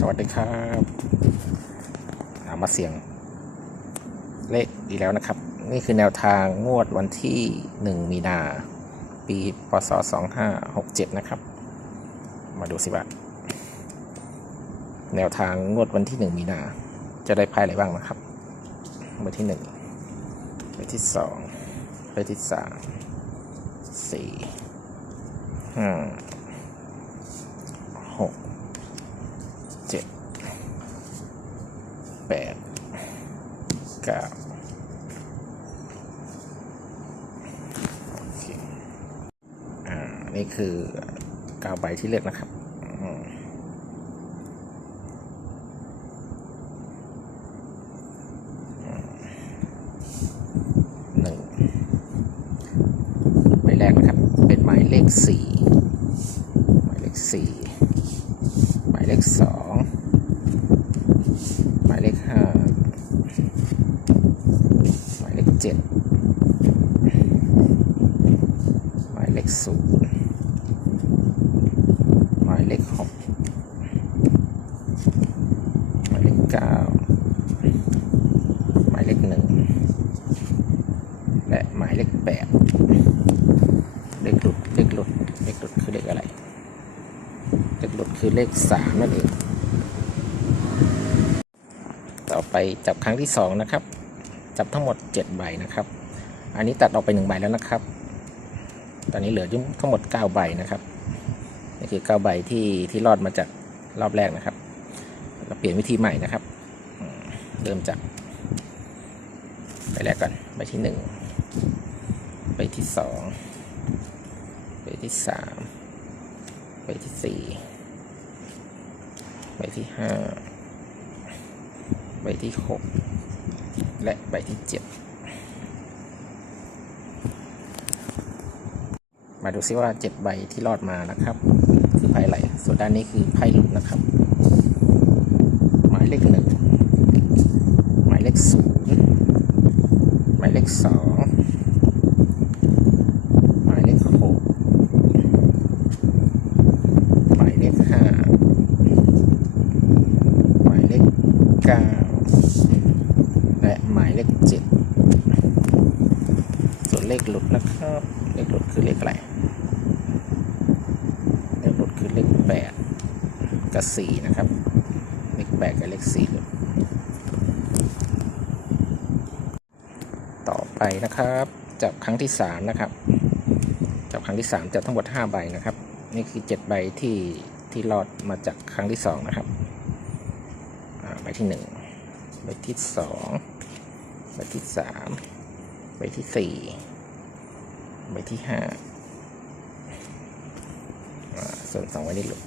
สวัสดีครับามาเสี่ยง เลขอีกแล้วนะครับ นี่คือแนวทางงวดวันที่ 1 มีนา ปีพศ2567 นะครับ มาดูสิว่าแนวทางงวดวันที่ 1 มีนา จะได้ไพ่อะไรบ้างนะครับใบที่ 1 ใบที่ 2 ใบที่ 3 4 5 6 แปดเก้าอ่า นี่คือเก้าใบที่เลือกนะครับหนึ่งใบแรกนะครับ เป็นหมายเลขสี่หมายเลขสี่หมายเลขสอง หมายเลขห้า หมายเลขเจ็ดหมายเลขศูนย์หมายเลขหกหมายเลขเก้าหมายเลขหนึ่งและหมายเลขแปดเลขหลุดเลขหลุดเลขหลุดคือเลขอะไร เลขหลุดคือเลขสามนั่นเองต่อไปจับครั้งที่สองนะครับ จับทั้งหมดเจ็ดใบนะครับ อันนี้ตัดออกไปหนึ่งใบแล้วนะครับ ตอนนี้เหลือยุ่ทั้งหมดเก้าใบนะครับนี่คือเก้าใบที่ที่รอดมาจากรอบแรกนะครับ เราเปลี่ยนวิธีใหม่นะครับ เริ่มจากใบแรกก่อนใบที่หนึ่งใบที่สองใบที่สามใบที่สี่ใบที่ห้าใบที่หก และใบที่เจ็ดมาดูซิว่าเจ็ดใบที่รอดมานะครับคือไพ่อะไรส่วนด้านนี้คือไพ่หลุดนะครับ หมายเลขหนึ่งหมายเลขศูนย์หมายเลขสองหมายเลขหกหมายเลขห้าหมายเลขเก้า เลขเจ็ดส่วนเลขหลุดนะครับ เลขหลุดคือเลขอะไร เลขหลุดคือเลขแปดกับสี่นะครับ เลขแปดกับเลขสี่หลุด ต่อไปนะครับ จับครั้งที่สามนะครับ จับครั้งที่สามจับทั้งหมดห้าใบนะครับ นี่คือเจ็ดใบที่ที่รอดมาจากครั้งที่สองนะครับใบที่หนึ่งใบที่สอง ใบที่สามใบที่สี่ใบที่ห้าส่วนสองใบนี้หลุด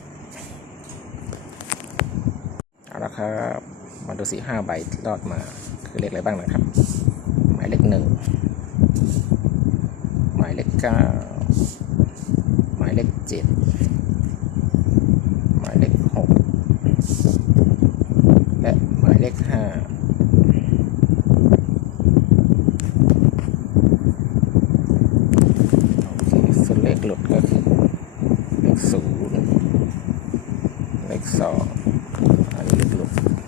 เอาละครับมาดูสีห้าใบรอดมาคือเลขอะไรบ้างนะครับ หมายเลขหนึ่งหมายเลขเก้าหมายเลขเจ็ดหมายเลขหกและหมายเลขห้า next song. Hallelujah.